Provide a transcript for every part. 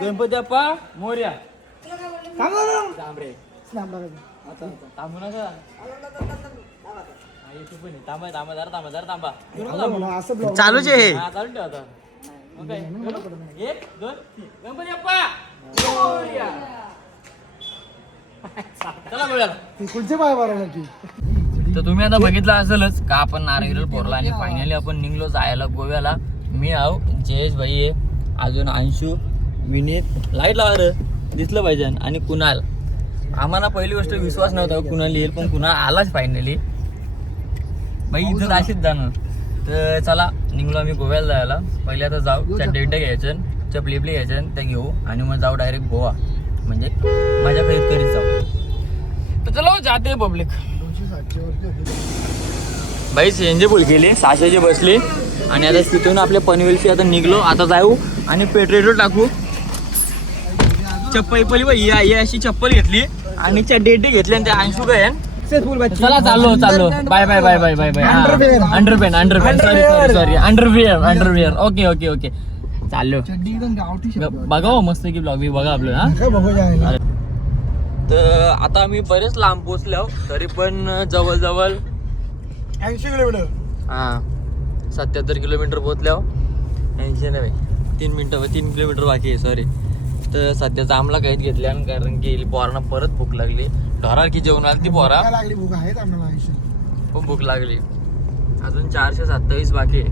गणपती बाप्पा मोरया. चालूच आहे हे. चालू ठेव आता. एक दोन तीन. गणपती बाप्पा मोरया. चला बोलायला. कुठचे पाय मारा की तर तुम्ही आता बघितलं असेलच का आपण नारळीला पोरला आणि फायनली आपण निघलो जायला गोव्याला. मी आहो, जयेश भाई आहे, अजून अंशू, विनीत, लाईट लावा दिसलं पाहिजे, आणि कुणाल. आम्हाला पहिली गोष्ट विश्वास नव्हता कुणाल येईल, पण कुणाल आलाच फायनली. भाई इज्जत अशीच जाणं. तर चला निघलो आम्ही गोव्याला जायला. पहिले आता जाऊ त्या डेट घ्यायचं, चपली घ्यायचं त्या घेऊ, आणि मग जाऊ डायरेक्ट गोवा, म्हणजे माझ्या करीत जाऊ. तर चला जाते पब्लिक. भाई सीएनजी फुल केली, 600ची बसली, आणि आता तिथून आपल्या पनवेलची आता निघलो. आता जाऊ आणि पेट्रोल टाकू. चप्पल पहिली ही अशी चप्पल घेतली आणि त्या डेटी घेतली, आणि त्या अंशू काय चला चाललो bye bye bye bye bye bye. अंडरपेन सॉरी ओके चाललो. बघा मस्त की ब्लॉग बघा आपलं. हा तर आता आम्ही बरेच लांब पोचलो, तरी पण जवळ 80 किलोमीटर. हा 77 किलोमीटर पोचल्यावर 80 नाही, 3 किलोमीटर बाकी आहे. सॉरी. तर सध्या जांभला काहीच घेतल्या, कारण की पोरांना परत भूक लागली. ढोरार की जेवण आली ती पोरा लागली भूक आहे आम्हाला. खूप भूक लागली. अजून 427 बाकी आहे.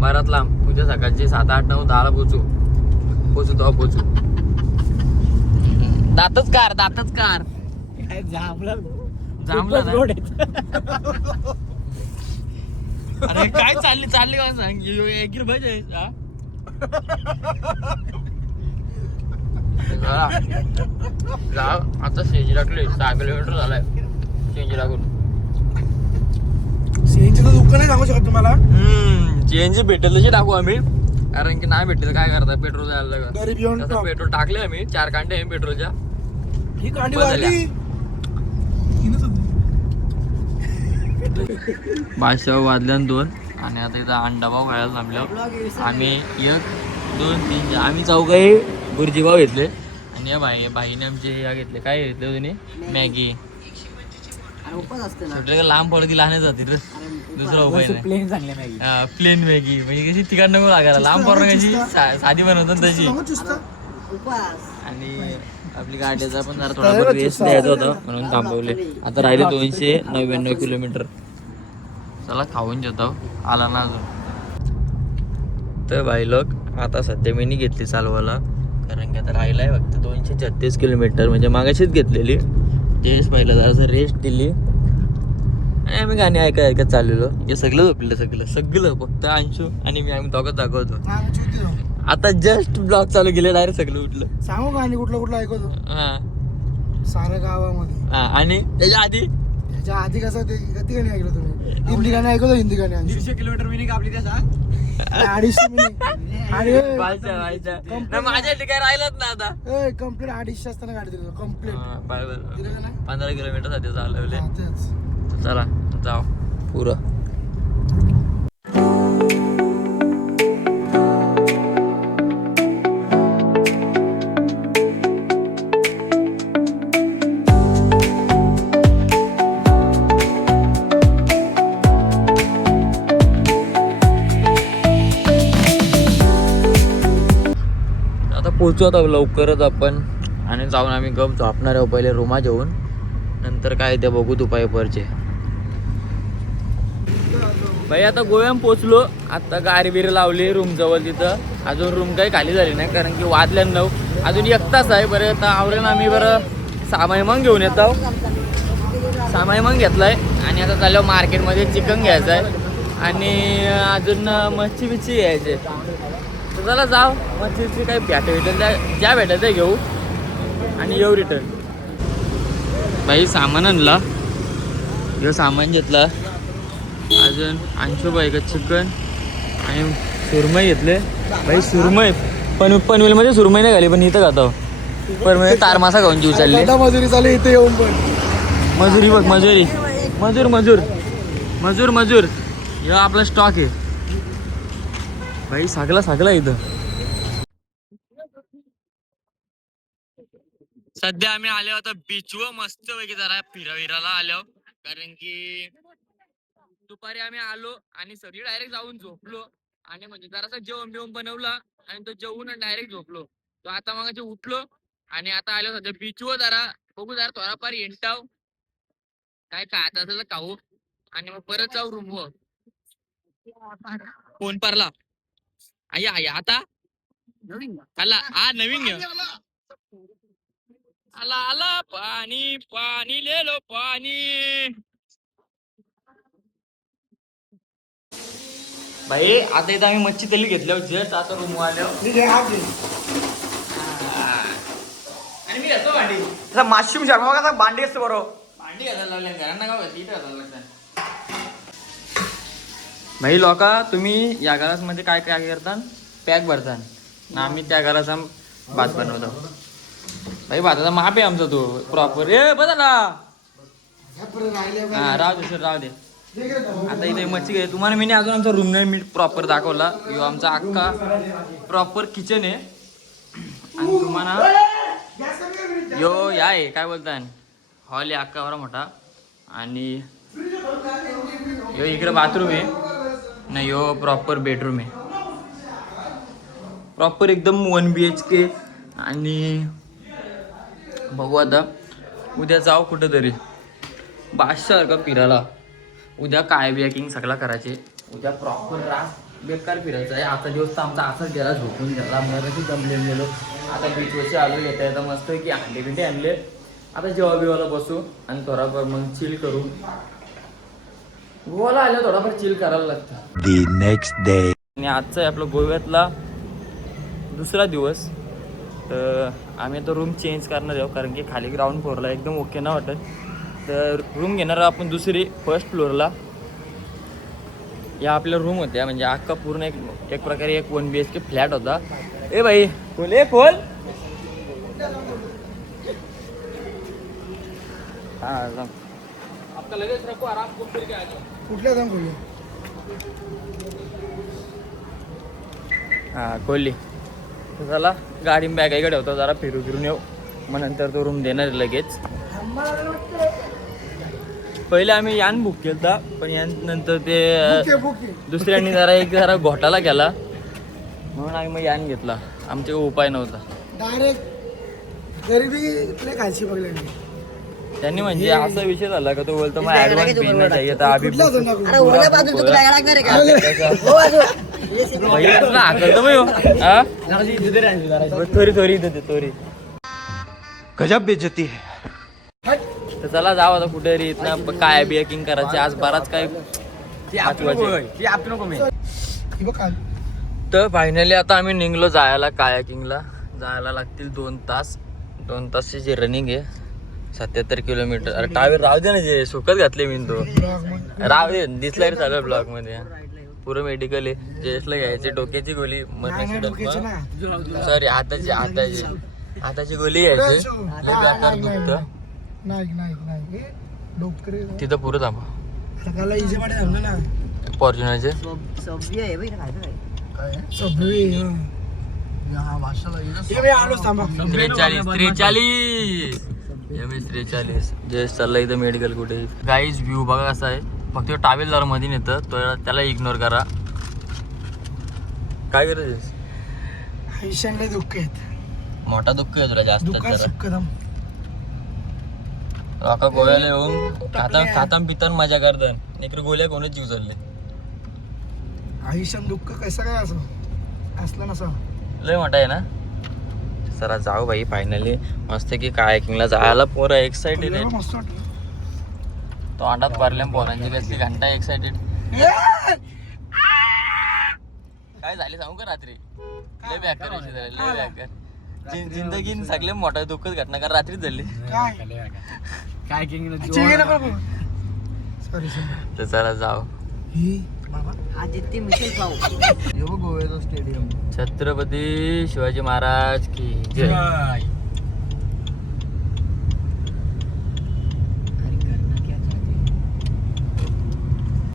बराच लांब. उद्या सकाळची 7, 8, 9, 10 पोचू तेव्हा पोचू. दातच कार जांभला अरे काय चालली का सांग. एकीर पाहिजे आता शेंजी टाकली. 6 किलोमीटर झालाय शेंजी टाकून. सीएनजीचं दुःख नाही सांगू शकत तुम्हाला. सीएनजी भेटेल तशी टाकू आम्ही, कारण की नाही भेटेल काय करता, पेट्रोल गरीब येऊन जायला. पेट्रोल टाकले आम्ही. 4 कांडे आहे पेट्रोलच्या. ही कांडी वाढली. बादशाह वाजल्यान 2, आणि आता इथं अंडाभाव खायला थांबलो आम्ही. 1, 2, 3 आम्ही चौघही बुर्जीभाव घेतले, आणि या भाईने आमचे या घेतले. काय घेतले तुम्ही? मॅगी. लांब पडत की लहान जाते रे. दुसरा उपाय नाही. प्लेन मॅगी म्हणजे कशी तिकट नको लागायला. लांब पडणं कशी साधी बनवतात तशी. आणि आपली गाडीचा पण जरा थोडा रेस्ट द्यायचा होता, म्हणून थांबवले. आता राहिले 299 किलोमीटर. चला खाऊन जेवतो. आला ना अजून. तर भाई लोक आता सध्या मी घेतली चालवायला, कारण की आता राहिलाय फक्त 236 किलोमीटर, म्हणजे मागाशीच घेतलेली. तेच पहिलं जरासं रेस्ट दिली, आणि आम्ही गाणी ऐकत चाललेलो. हे सगळं झोपलेलं सगळं फक्त अंशू आणि मी, आम्ही दोघं दाखवतो. आता जस्ट ब्लॉग चालू केले, डायरेक्ट सगळं उठलं. सांगू का आणि कुठलं ऐकवतो. साऱ्या गावामध्ये. आणि त्याच्या आधी कसं ते किती गाणी ऐकलं तुम्ही? हिंदी गाणी ऐकतो. हिंदी गाणी 150 किलोमीटर मी कापली त्या 250 माझ्या ठिकाणी राहिलंच ना आता. कम्प्लीट 250 असताना गाडी दिली कम्प्लीट. 15 किलोमीटर साठी चालवले. चला जाऊ पुरं. पोचू आता लवकरच आपण, आणि जाऊन आम्ही गप झोपणार आहोत. पहिले रूमा जेवून, नंतर काय ते बघू दुपारचे. भाई आता गोव्यात पोचलो. आता गाडी बिरी लावली रूम जवळ तिथं. अजून रूम काही खाली झाली नाही, कारण की वाजल्या 9. अजून 1 तास आहे. बरं आता आवरेन आम्ही. बरं सामान मग घेऊन येतो. सामान मग घेतलाय, आणि आता चाललो मार्केटमध्ये चिकन घ्यायचं आहे, आणि अजून मच्छी बिच्छी घ्यायची. चला जाऊ. मच्छीची काही भेटेल ज्या भेटेल त्या घेऊ, आणि येऊ रिटर्न. भाई सामान आणला, हे सामान घेतला. अजून अंशुबाई का चिकन आणि सुरमई घेतले. भाई सुरमई पनवेलमध्ये सुरमई नाही घाली, पण इथं खातो. पण म्हणजे तार मासा खाऊन जीव चालले. मजुरी चालू इथे येऊन पण. मजुरी बघ, मजूर हे आपला स्टॉक आहे. भाई सागला इथं. सध्या आम्ही आलो होतो बीचवर मस्त पैकी जरा फिरायला आलो कारण की दुपारी आम्ही आलो आणि सगळी डायरेक्ट जाऊन झोपलो आणि म्हणजे जरासा जेवण बिवण बनवला आणि तो जेवून डायरेक्ट झोपलो. तो आता मग उठलो आणि आता आलो सध्या बीचवर जरा बघू जरा थोडाफार हिंटाव काय खायचं असेल तर खाऊ आणि मग परत जाऊ रूमवर. फोन पारला आई आई आता आला हा नवीन घ्या आला आला पाणी पाणी लेलो पाणी. भाई आता इथं आम्ही मच्छी तेल घेतल्यावर जस्ट आता रूम आल्यावर आणि मी घेतो भांडी माशरूम शर्मा बघा भांडी असतं बरोबर. भांडी घालायला लागल्या घरांना का होती घालायला लागतात. भाई लोका तुम्ही या घरामध्ये काय काय करता पॅक भरता ना आम्ही त्या घराचा भात बनवतो. भाई भाताचा माप आहे आमचा तो प्रॉपर रे बघा ना हा राहू दे सर राहू दे. आता इथे मच्छी घे तुम्हाला मी अजून आमचा रूम नाही मी प्रॉपर दाखवला. यो आमचा अख्खा प्रॉपर किचन आहे आणि तुम्हाला यो या आहे काय बोलताय हॉल आहे अख्खा बरा मोठा आणि यो इकडे बाथरूम आहे नाही यो प्रॉपर बेडरूम आहे प्रॉपर एकदम 1 BHK. आणि बघू आता उद्या जाऊ कुठंतरी बादशासारखं फिरायला. उद्या काय बॅकिंग सगळं करायचे उद्या प्रॉपर रात बेकार फिरायचं आहे. आता दिवस तर आमचा असाच गेला झोपून गेला मराठी जमलेलं गेलो. आता बीचवरचे आलो येता येतं मस्त की अंडे बिंडे आणले. आता जेव्हा बिवाला बसू आणि थोडाफार मग चिल करू. गोवाला आलं थोडाफार चिल करायला लागतं. The next day. आणि आजचा आहे आपला गोव्यातला दुसरा दिवस. तर आम्ही आता रूम चेंज करणार आहोत कारण की खाली ग्राउंड फ्लोअरला एकदम ओके ना वाटत. तर रूम घेणार आपण दुसरी फर्स्ट फ्लोअरला. या आपल्या रूम होत्या म्हणजे अख्खा पूर्ण एक प्रकारे एक 1 BHK फ्लॅट होता. ए भाई खोल ए खोल हा आपका लगेच रखो आराम को फिर के आ जाओ. कुठल्या जाऊन खोलूया हा खोलली तर चला गाडी बॅग इकडे होतो जरा फिरून येऊ मग नंतर तो रूम देणार लगेच. पहिले आम्ही यान बुक केला पण यान नंतर ते दुसऱ्यांनी जरा घोटाळा केला म्हणून आम्ही मग यान घेतला. आमच्या उपाय नव्हता. डायरेक्ट गरिबी खायची बघले त्यांनी म्हणजे असा विषय झाला का तो बोलतो मग ऍडव्हान्स पेमेंट आहे तर आम्ही थोडी थोडी गजब बेइज्जती है. तर चला जाऊ आता कुठे रे इथं काय बॅकिंग करायचे आज बराच काय तर फायनली आता आम्ही निघलो जायला कायाकिंगला. जायला लागतील 2 तास. 2 तासाची रनिंग आहे 77 किलोमीटर. अरे टावेर राहू दे ना जे सुकत घातले मी तो राहू दे दिसला रे चालू ब्लॉग मध्ये. पुरं मेडिकल आहे जयसला घ्यायचे डोक्याची गोळी सॉरी हाताची गोळी घ्यायची दुखतं तिथं पुरं थांबा फॉर्च्युनरचे 43 जे चाललं इथं मेडिकल कुठे. गाईज व्ह्यू बघा कसा आहे. फक्त टावेल जरा मध्ये नेतं त्याला इग्नोर करा. काय करायचं आयुष्याला दुःख आहेत मोठा दुःख आहे तुला जास्त सुख आता गोव्याला येऊन खाताम पितान मजा करतात इकडे गोळ्या कोणच जीव चालले. आयुष्यात दुःख कसं काय असलं नसं लय मोठा आहे ना. चला जाऊ भाई फायनली मस्त की कायाकिंगला जायला पोरं एक्साइटेड आहे. मस्त वाटलं तोंडात भरल्या पोरांची कसली घंटा एक्साइटेड. काय झाले सांगू का रात्री लय बॅकर लय बॅकर जिंदगीन सगळे मोठा दुःखच घटना कारण रात्रीच झाली. काय तर चला जाऊ. गोव्याचं स्टेडियम छत्रपती शिवाजी महाराज की जय.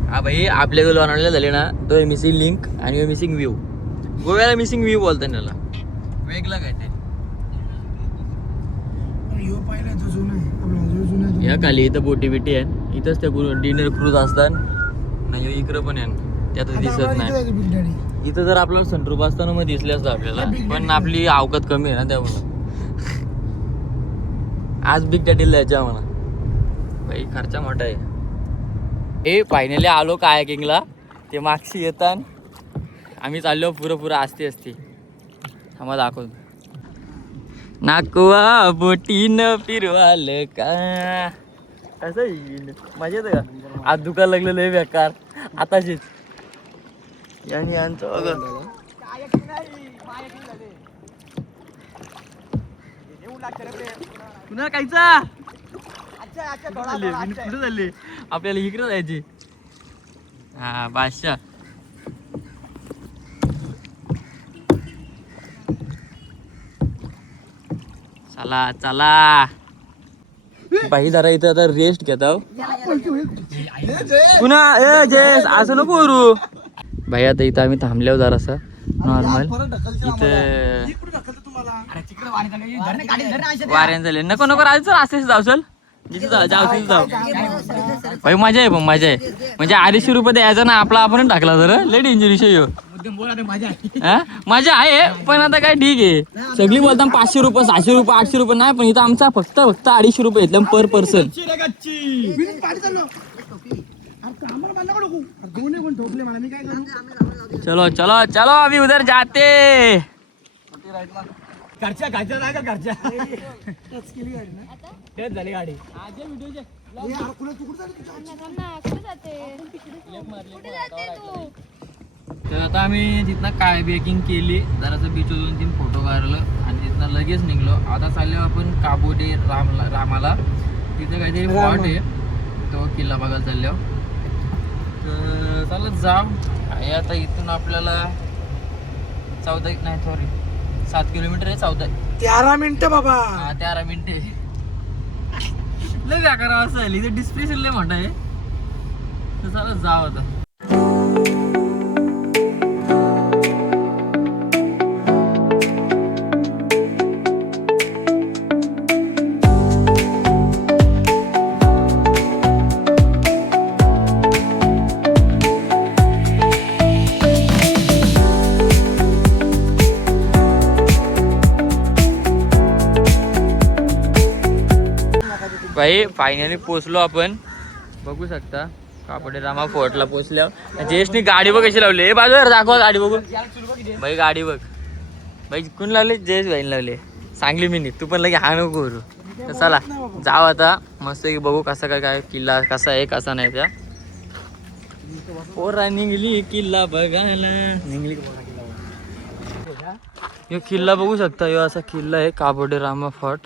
हा भाई आपल्या लोणावळ्याला झाले ना तो मिसिंग लिंक आणि मिसिंग व्ह्यू. गोव्याला मिसिंग व्ह्यू बोलतात त्याला वेगळं काय ते यो पाहिलं तो जुना आहे आपला जो जुना आहे या खाली इथं बोटी बिटी आहे, इथंच त्या डिनर क्रूज असतात. नाही इकडं पण आहे, त्यात दिसत नाही. बिग डॅडी इथं जर आपल्याला सनरूफ असताना मग दिसले असतं आपल्याला, पण आपली अवकात कमी आहे ना त्यामुळं. आज बिग डॅडीला जायचं म्हणा, भाई खर्चा मोठा आहे. हे फायनली आलो कायाकिंगला. ते मागशी येतात, आम्ही चाललो पुरं असते आम्हाला दाखवतो. नाकवा बोटीनं फिरवाल का असं येईल मजा येतं का. आज दुकान लागलेलं आहे बेकार आताशीच. यांनी यांचं बघा पुन्हा कायचा कुठे झाले आपल्याला इकडे जायचे. हा बादशाह चला चला बाई जरा इथं आता रेस्ट घेता पुन्हा ए जयस असं नको करू भाई. आता इथं आम्ही थांबल्यावर जरासं नॉर्मल इथं वाऱ्यान झाले. नको राहायचं चल असेच जाऊ चल जिथे जाऊ भाई. मजा आहे पण मजा आहे म्हणजे 250 रुपये द्यायचा ना आपला आपण टाकला जरा लय डेंजर विषय हो. मजा आहे पण आता काय ठीक आहे. सगळी बोलताना 500 रुपये 600 रुपये 800 रुपये नाही, पण इथं आमचा फक्त 250 रुपये घेतले पर पर्सन. चलो चलो चलो अभी उधर जाते. झाली गाडी तर आता आम्ही तिथनं काय बेकिंग केली, जरासं बीच 2-3 फोटो काढलं आणि तिथनं लगेच निघलो. आता चाललो आपण काबोडे रामाला. तिथं काहीतरी फॉर्ट आहे, तो किल्ला बघायला चाललो. तर चालत जाऊ. आहे आता इथून आपल्याला 7 किलोमीटर आहे. 13 मिनिटं बाबा. 13 मिनिटे लय व्याकार असं आली तर डिस्प्ले लय मोठा आहे. तर चालत जाऊ आता. भाई फायनली पोचलो आपण, बघू शकता कापडे रामा फोर्टला पोचल्यावर. जयेशनी गाडी बघ कशी लावली. बाजूवर दाखवा गाडी बघू भाई. गाडी बघ भाई कोण लावले, जयेश भाईन लावले. सांगली मी नाही, तू पण लगे हा नको करू. तर चला जाऊ आता मस्त बघू कसा काय किल्ला कसा आहे कसा नाही. त्या पोरा निघली किल्ला बघायला निघली. हे किल्ला बघू शकता, ह्यो असा किल्ला आहे काबोडे रामा फोर्ट.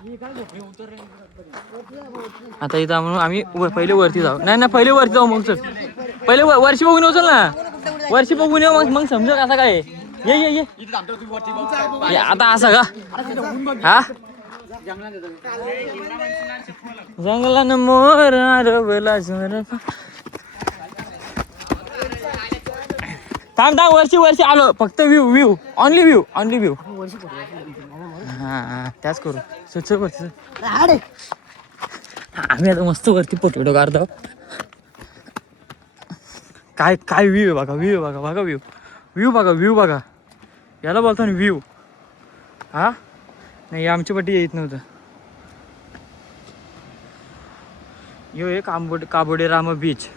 आता इथं म्हणून आम्ही पहिले वरती जाऊ. नाही पहिले वरती जाऊ मग चल. पहिले वर्षी बघून येऊ चल ना. वर्षी बघून येऊ मग समजा कसा काय. ये आता असं का हा जंगलान मोर आरवला जोर. थांब वर्षी आलो. फक्त व्ह्यू ऑनली व्ह्यू. हा त्याच करू सुच. आम्ही आता मस्त वरती फोटो काढतो. काय व्ह्यू बघा व्ह्यू बघा. याला बोलतो ना व्ह्यू. हा नाही आमच्या पट्टी येत नव्हतं. यो एक काबोडे रामा बीच.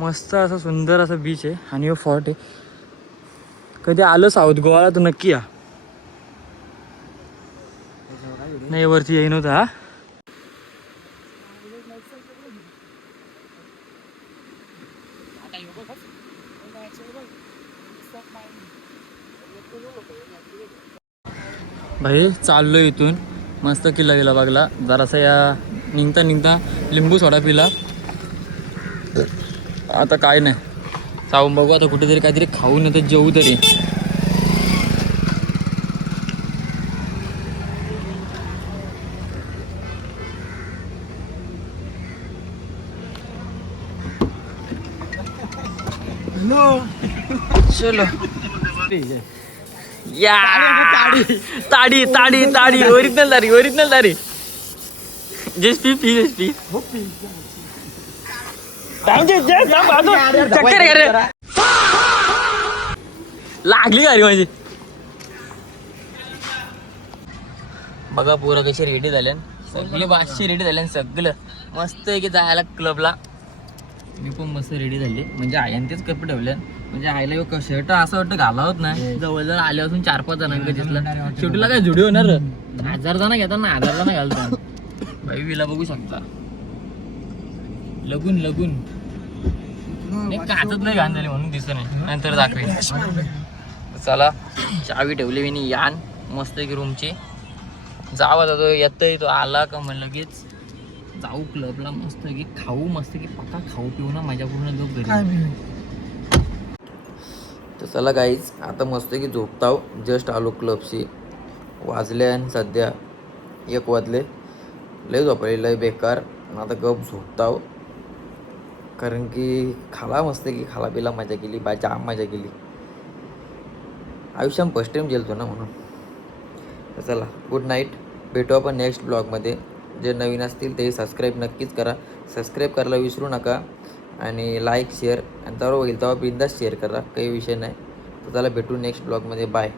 मस्त असं सुंदर असं बीच आहे आणि यो फोर्ट आहे. कधी आलं साऊथ गोवाला तर नक्की या. नाही वरती येई नव्हतं. हा भाई चाललो इथून. मस्त किल्ला गेला बघला. जरासा या निघता लिंबू सोडा पिला. आता काय नाही जाऊन बघू. आता कुठेतरी काहीतरी खाऊन येतं जेवू तरी. चलो या ताडी ओरिजिनल दारी. जस्ट पी हो पी. चक्कर कर रे. लागली गाडी माझी. बघा पोरं कशी रेडी झाल्या सगळे बादशी रेडी झाले सगळं मस्त आहे की जायला क्लबला. मी पण मस्त रेडी झाले म्हणजे आयान तेच कपडे ठेवले म्हणजे आईला शर्ट असं वाटतं घालावत नाही जवळ आल्यापासून 4-5 जणांना दिसलं. शेवटीला काय जुडी होणार 1000 जण घेतात ना 1000 जण घालतात. भाई विला बघू शकता लगून काचत नाही घाण झाली म्हणून दिसत नाही नंतर दाखवेल. चला चावी ठेवली मी यान मस्त की रूमची जावा जातो येतोय तो आला का मग लगेच जाऊ क्लबला मस्त की खाऊ मस्त की पक्का खाऊ पिऊ ना माझ्या पूर्ण जो घरी. तर चला गाईज आता मस्त की झोपताव. जस्ट आलो क्लबशी वाजले आणि सध्या 1 वाजले. लय झोपले लय बेकार. आता गप झोपताव कारण की खाला मस्त की खाला पिला मजा केली जाम मजा केली. आयुष्यात फर्स्ट टाईम गेलतो ना म्हणून. तर चला गुड नाईट. भेटू आपण नेक्स्ट ब्लॉगमध्ये. जे नवीन असतील ते सबस्क्राईब नक्कीच करा. सबस्क्राईब करायला विसरू नका आणि लाईक शेअर आणि तेव्हा होईल तेव्हा बिंदास शेअर करा काही विषय नाही. तर चला भेटू नेक्स्ट ब्लॉगमध्ये. बाय.